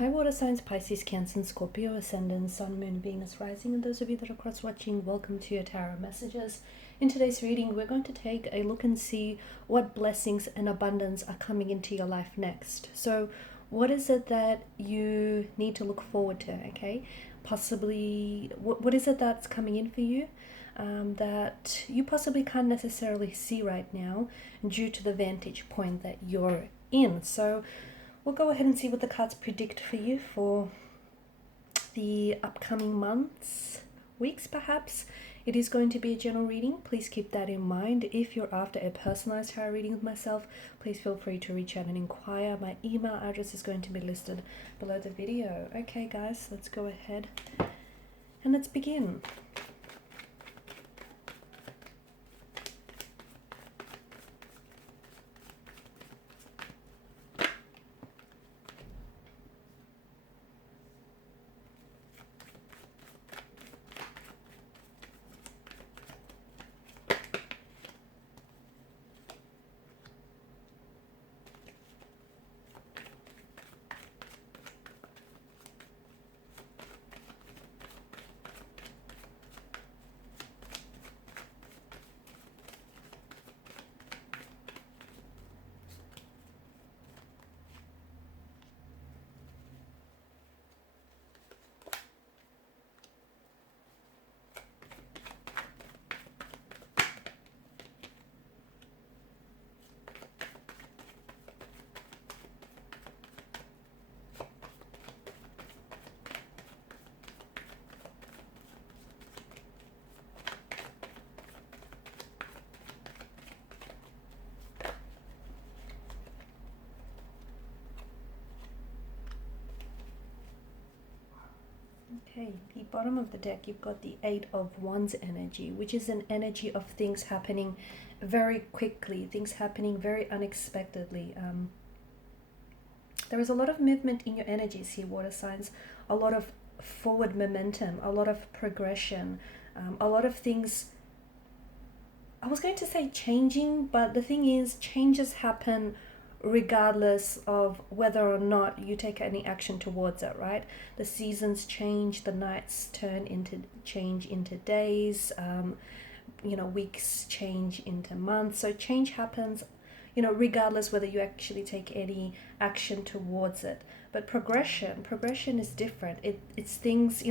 Hi, water signs, Pisces, Cancer, and Scorpio, Ascendant, Sun, Moon, Venus, Rising, and those of you that are cross-watching, welcome to your tarot messages. In today's reading, we're going to take a look and see what blessings and abundance are coming into your life next. So, what is it that you need to look forward to, okay? Possibly, what is it that's coming in for you that you possibly can't necessarily see right now due to the vantage point that you're in. So, we'll go ahead and see what the cards predict for you for the upcoming months, weeks perhaps. It is going to be a general reading. Please keep that in mind. If you're after a personalized tarot reading with myself, please feel free to reach out and inquire. My email address is going to be listed below the video. Okay guys, let's go ahead and let's begin. Okay, the bottom of the deck, you've got the Eight of Wands energy, which is an energy of things happening very quickly, things happening very unexpectedly. There is a lot of movement in your energies here, water signs, a lot of forward momentum, a lot of progression, a lot of things. I was going to say changing, but the thing is, changes happen regardless of whether or not you take any action towards it, right? The seasons change, the nights change into days, weeks change into months. So change happens, regardless whether you actually take any action towards it. But progression is different. It's things,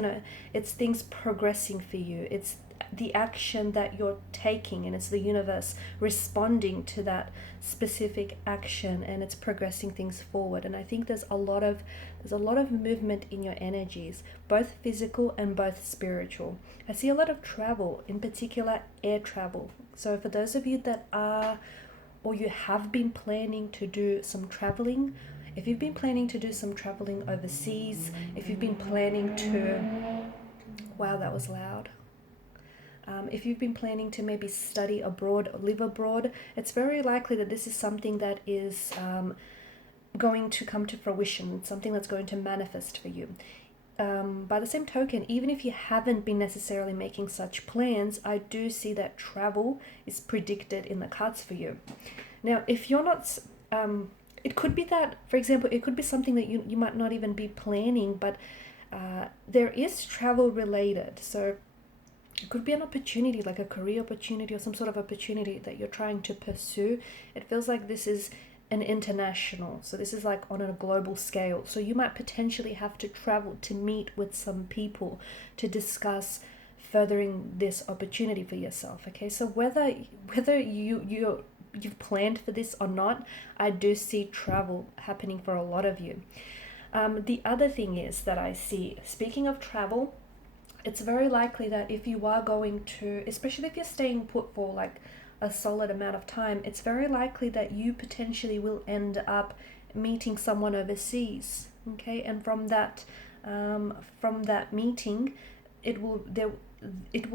it's things progressing for you. It's the action that you're taking, and it's the universe responding to that specific action, and it's progressing things forward. And I think there's a lot of movement in your energies, both physical and both spiritual. I see a lot of travel, in particular air travel. So for those of you that are, or you have been planning to do some traveling, if you've been planning to do some traveling overseas, if you've been planning to, wow, that was loud. If you've been planning to maybe study abroad or live abroad, it's very likely that this is something that is going to come to fruition, something that's going to manifest for you. By the same token, even if you haven't been necessarily making such plans, I do see that travel is predicted in the cards for you. Now, if you're not, it could be that, for example, it could be something that you might not even be planning, but there is travel related. So it could be an opportunity, like a career opportunity or some sort of opportunity that you're trying to pursue. It feels like this is an international, so this is like on a global scale. So you might potentially have to travel to meet with some people to discuss furthering this opportunity for yourself. Okay, so whether you've planned for this or not, I do see travel happening for a lot of you. The other thing is that I see, speaking of travel, it's very likely that if you are going to, especially if you're staying put for like a solid amount of time, it's very likely that you potentially will end up meeting someone overseas. Okay, and from that meeting, it will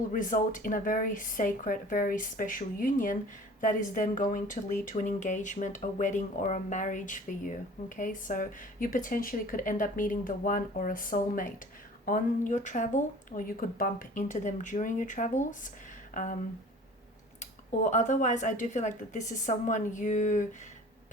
result in a very sacred, very special union that is then going to lead to an engagement, a wedding, or a marriage for you. Okay, so you potentially could end up meeting the one or a soulmate on your travel, or you could bump into them during your travels, or otherwise I do feel like that this is someone you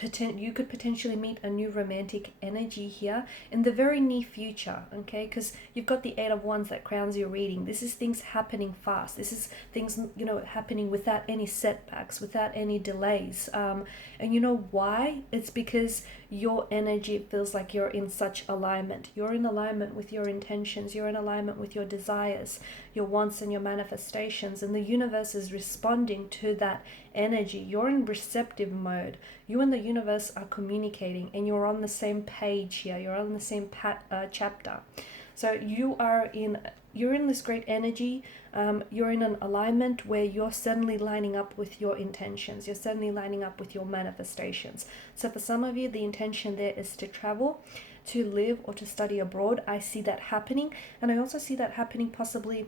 you could potentially meet a new romantic energy here in the very near future, okay? Because you've got the Eight of Wands that crowns your reading. This is things happening fast. This is things, you know, happening without any setbacks, without any delays. And you know why? It's because your energy feels like you're in such alignment. You're in alignment with your intentions. You're in alignment with your desires, your wants and your manifestations. And the universe is responding to that energy. You're in receptive mode. You and the universe are communicating, and you're on the same page here. You're on the same chapter. So you're in this great energy. You're in an alignment where you're suddenly lining up with your intentions. You're suddenly lining up with your manifestations. So for some of you, the intention there is to travel, to live, or to study abroad. I see that happening, and I also see that happening possibly.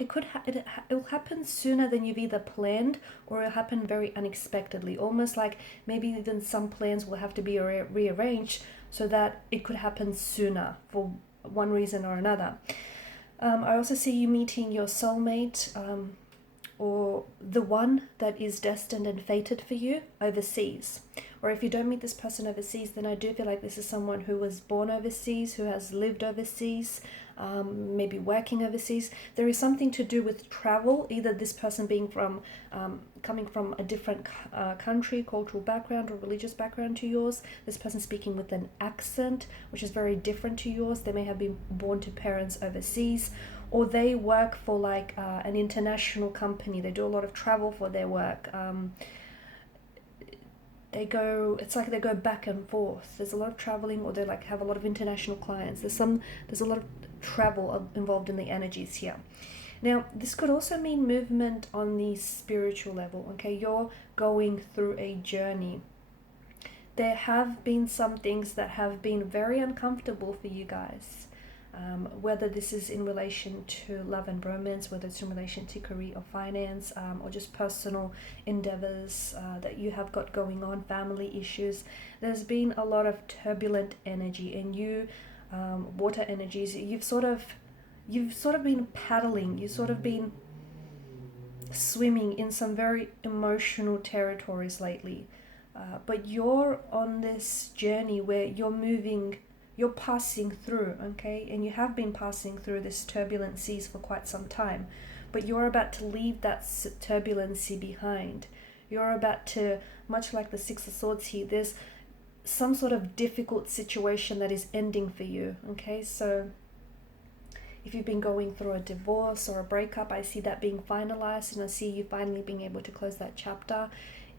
It'll happen sooner than you've either planned, or it'll happen very unexpectedly, almost like maybe even some plans will have to be rearranged so that it could happen sooner for one reason or another. I also see you meeting your soulmate, or the one that is destined and fated for you overseas. Or if you don't meet this person overseas, then I do feel like this is someone who was born overseas, who has lived overseas, maybe working overseas. There is something to do with travel, either this person being coming from a different country, cultural background, or religious background to yours. This person speaking with an accent, which is very different to yours. They may have been born to parents overseas, or they work for like an international company. They do a lot of travel for their work. It's like they go back and forth. There's a lot of traveling, or they like have a lot of international clients. There's a lot of travel involved in the energies here. Now, this could also mean movement on the spiritual level, okay? You're going through a journey. There have been some things that have been very uncomfortable for you guys. Whether this is in relation to love and romance, whether it's in relation to career or finance, or just personal endeavors that you have got going on, family issues. There's been a lot of turbulent energy, and you, water energies, you've sort of been paddling, you've sort of been swimming in some very emotional territories lately. But you're on this journey where you're passing through, okay? And you have been passing through this turbulent seas for quite some time, but you're about to leave that turbulency behind. You're about to, much like the Six of Swords here, there's some sort of difficult situation that is ending for you, okay? So if you've been going through a divorce or a breakup, I see that being finalized, and I see you finally being able to close that chapter.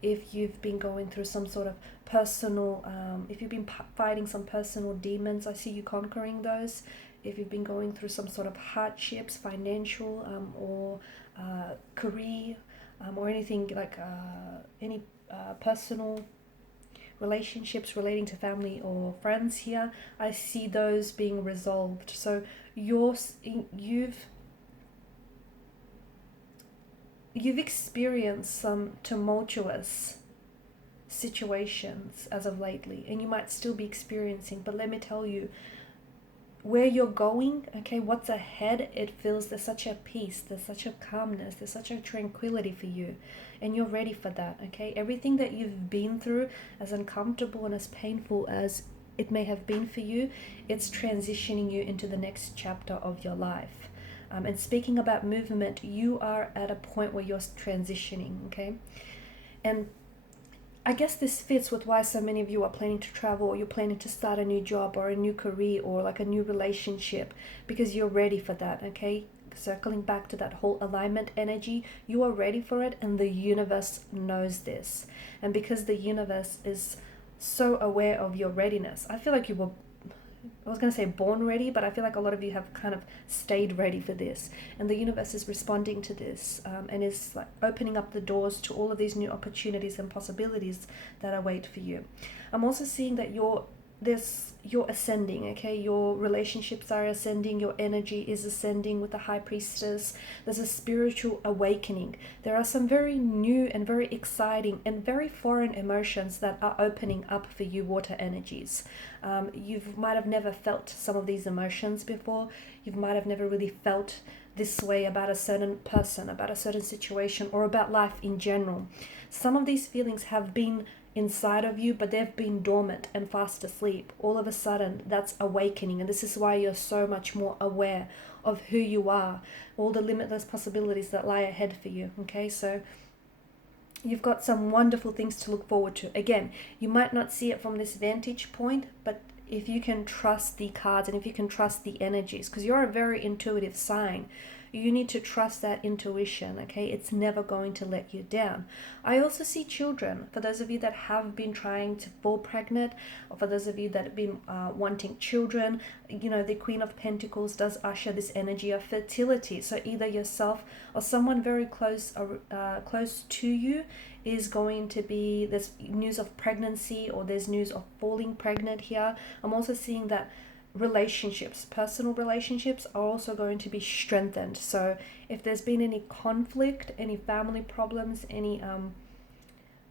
If you've been going through some sort of personal, if you've been fighting some personal demons, I see you conquering those. If you've been going through some sort of hardships, financial or career, or anything like any personal relationships relating to family or friends here, I see those being resolved. So you've experienced some tumultuous situations as of lately, and you might still be experiencing, but let me tell you, where you're going, okay, what's ahead, it feels there's such a peace, there's such a calmness, there's such a tranquility for you, and you're ready for that, okay? Everything that you've been through, as uncomfortable and as painful as it may have been for you, it's transitioning you into the next chapter of your life. And speaking about movement, you are at a point where you're transitioning, okay? And I guess this fits with why so many of you are planning to travel, or you're planning to start a new job or a new career or like a new relationship, because you're ready for that, okay? Circling back to that whole alignment energy, you are ready for it, and the universe knows this. And because the universe is so aware of your readiness, I feel like you were, I was going to say born ready, but I feel like a lot of you have kind of stayed ready for this, and the universe is responding to this, and is like opening up the doors to all of these new opportunities and possibilities that await for you. I'm also seeing that you're ascending, okay? Your relationships are ascending, your energy is ascending with the High Priestess. There's a spiritual awakening. There are some very new and very exciting and very foreign emotions that are opening up for you, water energies. You might have never felt some of these emotions before. You might have never really felt this way about a certain person, about a certain situation, or about life in general. Some of these feelings have been inside of you, but they've been dormant and fast asleep. All of a sudden, that's awakening. And this is why you're so much more aware of who you are, all the limitless possibilities that lie ahead for you. Okay, so you've got some wonderful things to look forward to. Again, you might not see it from this vantage point, but if you can trust the cards and if you can trust the energies, because you're a very intuitive sign, you need to trust that intuition, okay? It's never going to let you down. I also see children. For those of you that have been trying to fall pregnant, or for those of you that have been wanting children, you know, the Queen of Pentacles does usher this energy of fertility. So either yourself or someone very close to you is going to be, there's news of pregnancy or there's news of falling pregnant here. I'm also seeing that relationships, personal relationships, are also going to be strengthened. So if there's been any conflict, any family problems, any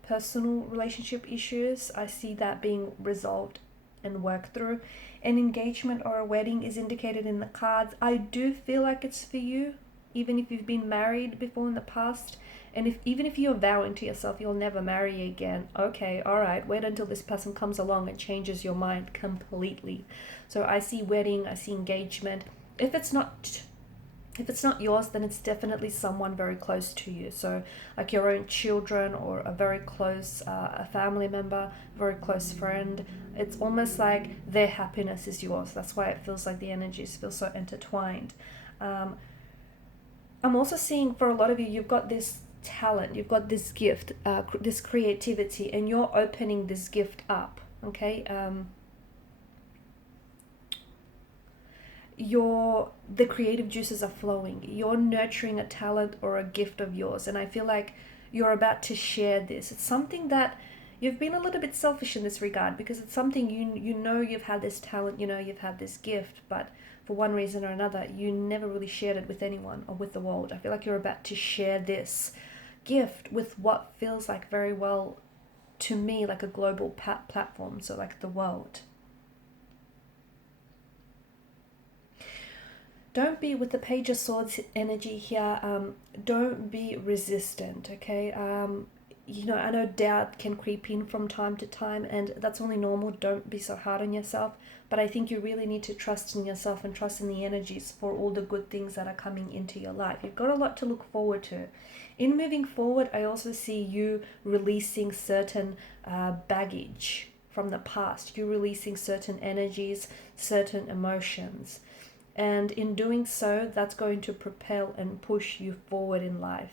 personal relationship issues, I see that being resolved and worked through. An engagement or a wedding is indicated in the cards. I do feel like it's for you, even if you've been married before in the past. And even if you're vowing to yourself you'll never marry again, okay, all right, wait until this person comes along and changes your mind completely. So I see wedding, I see engagement. If it's not yours, then it's definitely someone very close to you. So like your own children or a very close a family member, very close friend. It's almost like their happiness is yours. That's why it feels like the energies feel so intertwined. I'm also seeing for a lot of you, you've got this talent, you've got this gift, this creativity, and you're opening this gift up, okay? The creative juices are flowing. You're nurturing a talent or a gift of yours, and I feel like you're about to share this. It's something that you've been a little bit selfish in this regard, because it's something you know you've had this talent, you know you've had this gift, but for one reason or another, you never really shared it with anyone or with the world. I feel like you're about to share this gift with what feels like very well to me like a global platform, so like the world. Don't be, with the Page of Swords energy here, don't be resistant, okay? You know, I know doubt can creep in from time to time, and that's only normal. Don't be so hard on yourself, but I think you really need to trust in yourself and trust in the energies for all the good things that are coming into your life. You've got a lot to look forward to. In moving forward, I also see you releasing certain baggage from the past. You're releasing certain energies, certain emotions. And in doing so, that's going to propel and push you forward in life.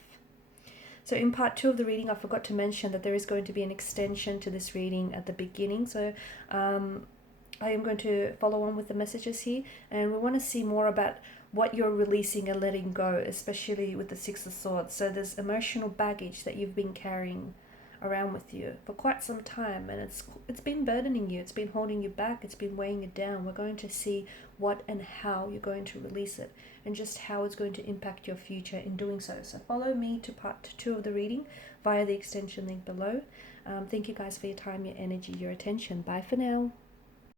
So in part 2 of the reading, I forgot to mention that there is going to be an extension to this reading at the beginning. So I am going to follow on with the messages here. And we want to see more about what you're releasing and letting go, especially with the Six of Swords. So there's emotional baggage that you've been carrying around with you for quite some time, and it's been burdening you, it's been holding you back, it's been weighing you down. We're going to see what and how you're going to release it, and just how it's going to impact your future in doing so. So follow me to part 2 of the reading via the extension link below. Thank you guys for your time, your energy, your attention. Bye for now.